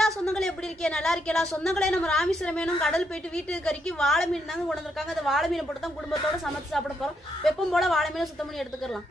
எல்லா சொந்தங்களே எப்படி இருக்கே? நல்லா இருக்கேலா சொந்தங்களே நம்ம ராமேஸ்வரம் மீனும் கடல் போயிட்டு வீட்டுக்கு கறிக்கு வாழை மீன் தாங்க கொண்டு வந்திருக்காங்க. அந்த வாழை மீனை போட்டு தான் குடும்பத்தோட சமைச்சு சாப்பிட போகிறோம் வெப்பம் போல வாழை மீனை சுத்தம் பண்ணி எடுத்துக்கலாம்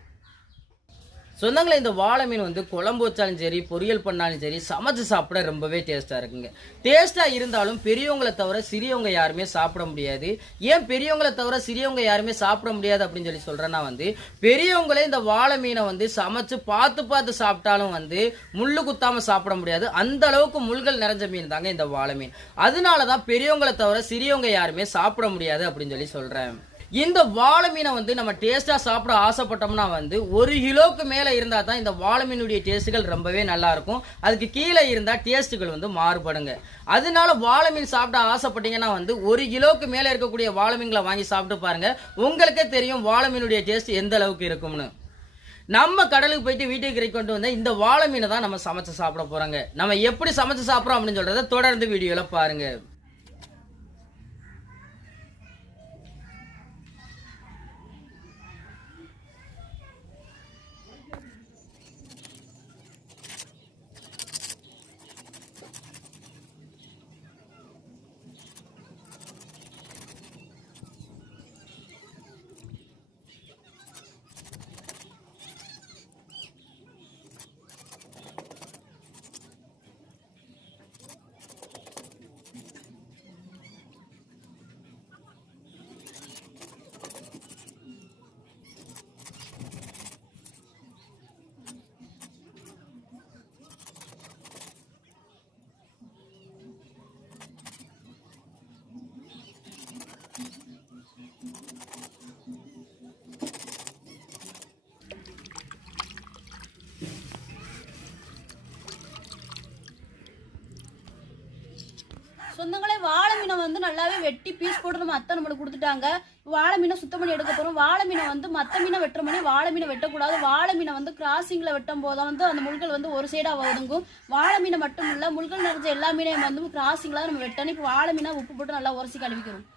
சொந்தங்களே இந்த வாழை மீன் வந்து குழம்பு வச்சாலும் சரி பொரியல் பண்ணாலும் சரி சமைச்சு சாப்பிட ரொம்பவே டேஸ்ட்டாக இருக்குங்க. டேஸ்ட்டாக இருந்தாலும் பெரியவங்களை தவிர சிறியவங்க யாருமே சாப்பிட முடியாது. ஏன் பெரியவங்களை தவிர சிறியவங்க யாருமே சாப்பிட முடியாது அப்படின்னு சொல்லி சொல்கிறேன்னா வந்து பெரியவங்களே இந்த வாழை மீனை வந்து சமைச்சு பார்த்து பார்த்து சாப்பிட்டாலும் வந்து முள்ளு குத்தாமல் சாப்பிட முடியாது. அந்த அளவுக்கு முள்கள் நிறைஞ்ச மீன் தாங்க இந்த வாழை மீன். அதனால தான் பெரியவங்களை தவிர சிறியவங்க யாருமே சாப்பிட முடியாது அப்படின்னு சொல்லி சொல்கிறேன் இந்த வாழை மீனை வந்து நம்ம டேஸ்ட்டாக சாப்பிட ஆசைப்பட்டோம்னா வந்து ஒரு கிலோவுக்கு மேலே இருந்தால் தான் இந்த வாழை மீனுடைய டேஸ்ட்டுகள் ரொம்பவே நல்லாயிருக்கும் அதுக்கு கீழே இருந்தால் டேஸ்ட்டுகள் வந்து மாறுபடுங்க. அதனால வாழை மீன் சாப்பிட ஆசைப்பட்டீங்கன்னா வந்து ஒரு கிலோக்கு மேலே இருக்கக்கூடிய வாழை மீன்களை வாங்கி சாப்பிட்டு பாருங்கள் உங்களுக்கே தெரியும் வாழை மீனுடைய டேஸ்ட் எந்த அளவுக்கு இருக்கும்னு. நம்ம கடலுக்கு போயிட்டு வீட்டுக்கு கறி கொண்டு வந்த இந்த வாழை மீனை தான் நம்ம சமைச்சு சாப்பிட போகிறோங்க நம்ம எப்படி சமைச்சு சாப்பிட்றோம் அப்படின்னு சொல்கிறத தொடர்ந்து வீடியோவில் பாருங்கள் சொந்தங்களே வாழை மீனை வந்து நல்லாவே வெட்டி பீஸ் போட்டு நம்ம அத்தை நம்மளுக்கு கொடுத்துட்டாங்க. வாழை மீனை சுத்தம் பண்ணி எடுக்க போறோம். வாழை மீனை வந்து மத்த மீனை வெட்டுற மணி வாழை மீனை வெட்டக்கூடாது. வாழை மீனை வந்து கிராசிங்ல வெட்டும் போது வந்து அந்த முள்கள் வந்து ஒரு சைடா ஒதுங்கும். வாழை மீனை மட்டும் இல்ல முள்கள் நிறைஞ்ச எல்லா மீனையும் வந்து கிராசிங்ல நம்ம வெட்டணும். இப்போ வாழை மீனை உப்பு போட்டு நல்லா உரசி கழுவிக்கிறோம்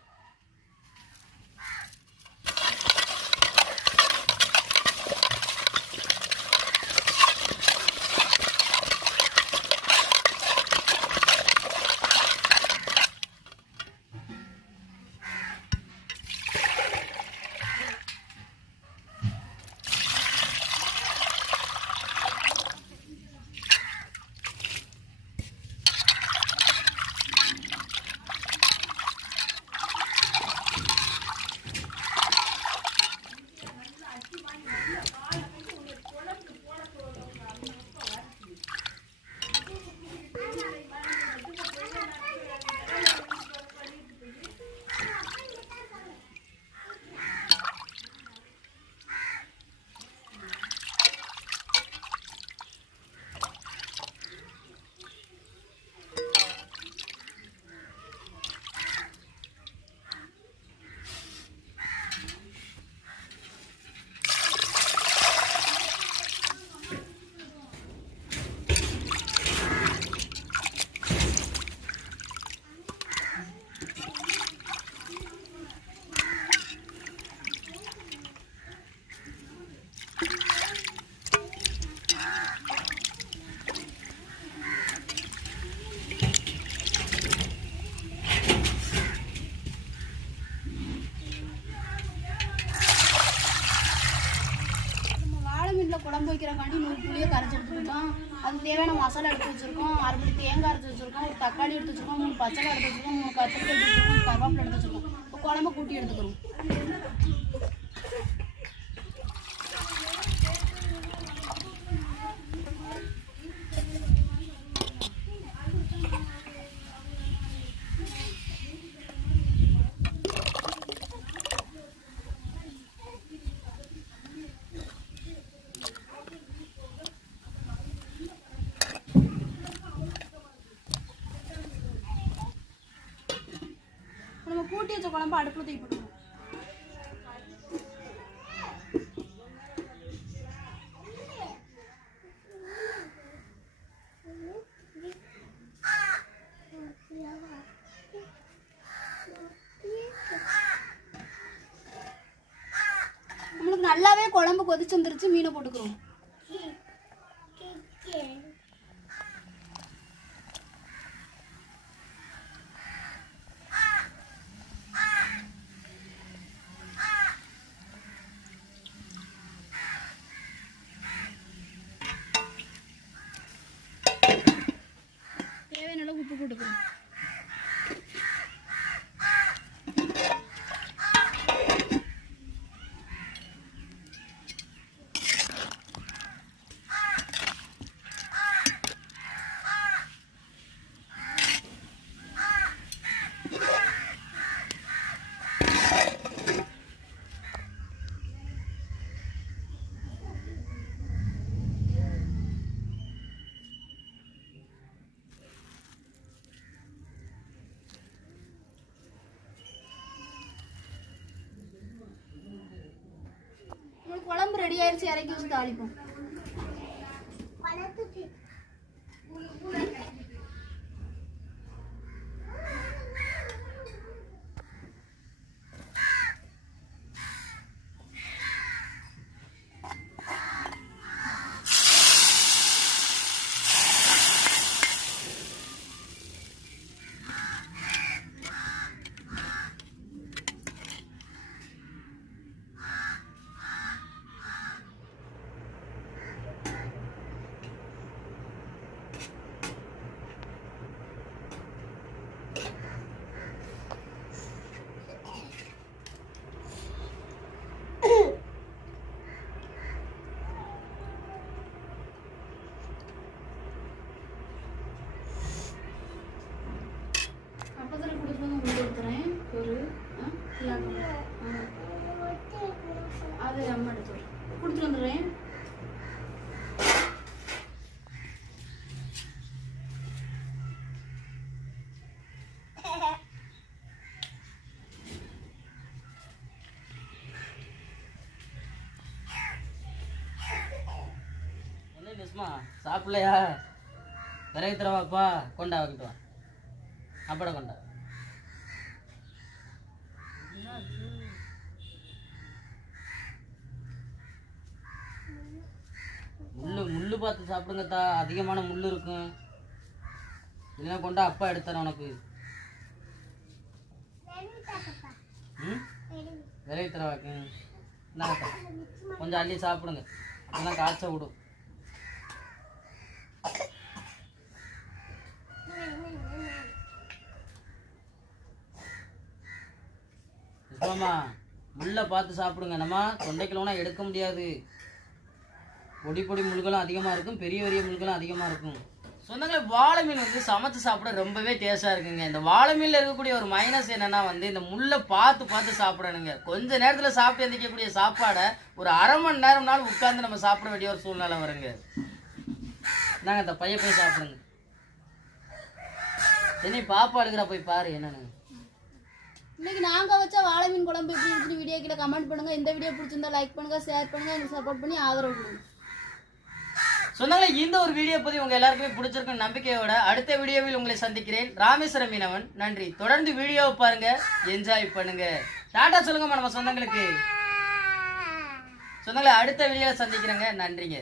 நம்ம வாழை மீனில் குழம்பு வைக்கிறக்காண்டி நூறு புளியை கரைச்சி எடுத்துக்கிட்டோம் அதுக்கு தேவையான மசாலா எடுத்து வச்சுருக்கோம். அரைப்படி தேங்காய் எடுத்து வச்சுருக்கோம். ஒரு தக்காளி எடுத்து வச்சுருக்கோம். மூணு பச்சை எடுத்து வச்சுருக்கோம். மூணு கத்திரிக்காய் எடுத்து வச்சுருக்கோம். கருவேப்பிலை எடுத்து வச்சுருக்கோம். இப்போ குழம்பு கூட்டி எடுத்துக்கிறோம் இப்போ நம்ம கூட்டி வச்ச குழம்பு அடுப்பில் தூக்கி போட்டுருவோம் நம்மளுக்கு நல்லாவே குழம்பு கொதிச்சு வந்துருச்சு மீனை போட்டுக்கிறோம். ரெடி ஆயிடுச்சு இறக்கி வச்சு தாளிப்போம். என்ன சாப்பிடலையா? விறகு தரவாப்பா கொண்டா வாங்கிட்டு வா. அப்பட கொண்டா. முள்ளு முள்ளு பார்த்து சாப்பிடுங்கத்தா அதிகமான முள்ளு இருக்கும். இல்லைன்னா கொண்டா அப்பா எடுத்தார் உனக்கு. ம்? தரவாக்கு கொஞ்சம் அள்ளி சாப்பிடுங்க. அதெல்லாம் காய்ச்ச விடும். விஸ்வாமா முள்ளை பார்த்து சாப்பிடுங்க. நம்ம தொண்டைக்குள்ளனா எடுக்க முடியாது. பொடி பொடி முள்களும் அதிகமாக இருக்கும். பெரிய பெரிய முள்களும் அதிகமாக இருக்கும். சொந்தங்களே வாழை மீன் வந்து சமைச்சு சாப்பிட ரொம்பவே டேஸ்டாக இருக்குங்க. இந்த வாழை மீனில் இருக்கக்கூடிய ஒரு மைனஸ் என்னென்னா வந்து இந்த முள்ளை பார்த்து பார்த்து சாப்பிடணுங்க. கொஞ்ச நேரத்தில் சாப்பிட்டு எந்திரிக்கக்கூடிய சாப்பாடை ஒரு அரை மணி நேரம்னாலும் உட்காந்து நம்ம சாப்பிட வேண்டிய ஒரு சூழ்நிலை வருங்க. நாங்கள் இந்த பைய போய் சாப்பிடுங்க. என்னை பாப்பா அழுகிறா போய் பாரு என்னென்னு. இன்னைக்கு நாங்க வச்ச வாழை மீன் குழம்பு எப்படி இருந்துச்சு வீடியோ கீழே கமெண்ட் பண்ணுங்க. இந்த வீடியோ பிடிச்சிருந்தா லைக் பண்ணுங்க ஷேர் பண்ணுங்க எனக்கு சப்போர்ட் பண்ணி ஆதரவு கொடுங்க. சொன்னாங்களே இந்த ஒரு வீடியோ பதிவு உங்க எல்லாருக்குமே பிடிச்சிருக்கும் நம்பிக்கையோட அடுத்த வீடியோவில் உங்களை சந்திக்கிறேன். ராமேஸ்வரம் மீனவன் நன்றி. தொடர்ந்து வீடியோவை பாருங்க என்ஜாய் பண்ணுங்க. டாடா சொல்லுங்கம்மா நம்ம சொந்தங்களுக்கு. சொந்தங்களை அடுத்த வீடியோவில் சந்திக்கிறேங்க. நன்றிங்க.